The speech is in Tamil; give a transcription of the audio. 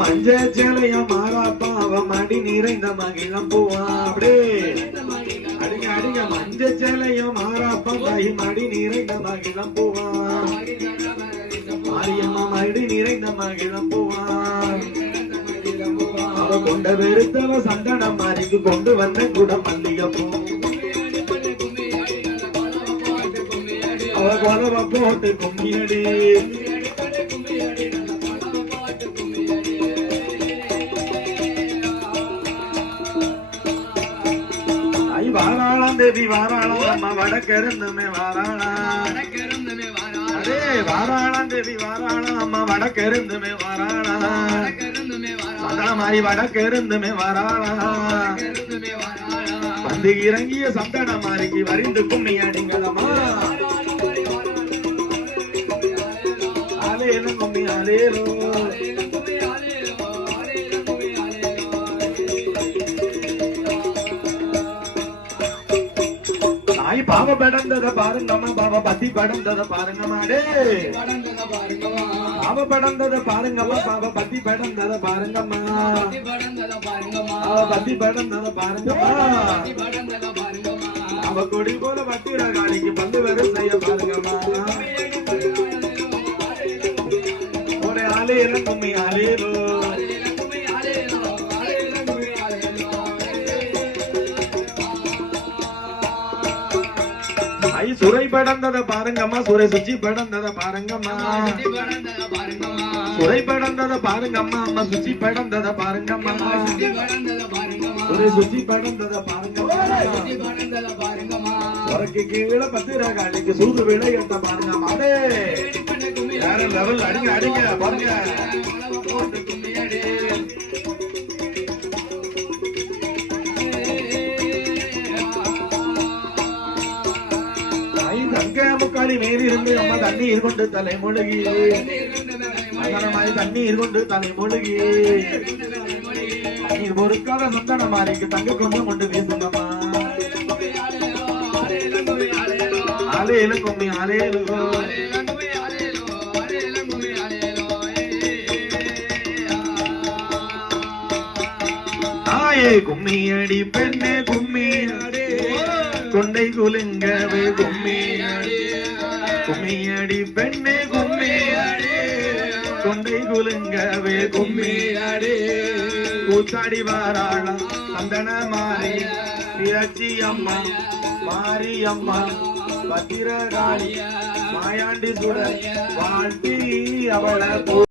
மஞ்ச சேலைய மாறாப்பா அவ மடி நிறைந்த மகிழம் பூவா அப்படியே. அடிங்க அடிங்க மஞ்ச சேலைய மாறாப்பா தாய் மடி நிறைந்த மகிழம் பூவா. மாரியம்மா மடி நிறைந்த மகிழம் பூவா. அவ கொண்ட வெறுத்தவ சந்தனம் மாறிக்கு கொண்டு வந்த கூட மல்லிகைப்பூ அவ கொலவ போட்டு கும்மியடி. வாராளாம் தேவி வாராளாம் அம்மா வடக்கிருந்துமே வாராளா அதே வாராளாம் தேவி வாராளாம் அம்மா வடக்கிருந்துமே வாராளா சந்தன மாதிரி வடக்கிருந்துமே வாராளா வந்து இறங்கிய சந்தன மாறிக்கு வரிந்து கும்மி அம்மா அலே கும்மி அலேலோ தாய் பாவ படந்தத பாருங்கம்மா பாவ பத்தி படந்தத பாருங்கம்மா டே பாவ படந்தத பாருங்கம்மா பாவ பத்தி படந்தத பாருங்கம்மா பாவ பத்தி படந்தத பாருங்கம்மா அவ கொடி போல பத்திர காளிக்கு பந்து வரும் செய்ய பாருங்கம்மா ஒரு ஆலேலும் கும்மி ஆலேலோ ஐ சுரை படந்தத பாருங்கம்மா சுரை சுச்சி படந்தத பாருங்கம்மா. சுரை படந்தத பாருங்கம்மா அம்மா சுச்சி படந்தத பாருங்கம்மா. சுரை சுச்சி படந்தத பாருங்கம்மா. உனக்கு கீழே பத்திர காளிக்கு சூது விளையாட்ட பாருங்கம்மா. அடே. வேற லெவல் அடிங்க அடிங்க பாருங்க. ஐ தங்க முக்காலி மேல் இருந்து அம்மா தண்ணீர் கொண்டு தலை முழுகி. மாதிரி தண்ணீர் கொண்டு தலை முழுகி. நீர் பொறுக்காத சந்தன மாறிக்கு தங்க கொண்டு கொண்டு வீசுங்கம்மா. ஆலேலு கும்மி ஆலேலு. ஆயே கும்மி அடி பெண்ணே கும்மி கொண்டை குலுங்கவே கும்மியடி பெண்ணே கும்மியடி கொண்டை குலுங்கவே கும்மியடி கூத்தாடி வாராளம் சந்தன மாறி பிறச்சி அம்மா மாரி அம்மா பத்திரகாளி மாயாண்டி சுட வாழ்த்தி அவளை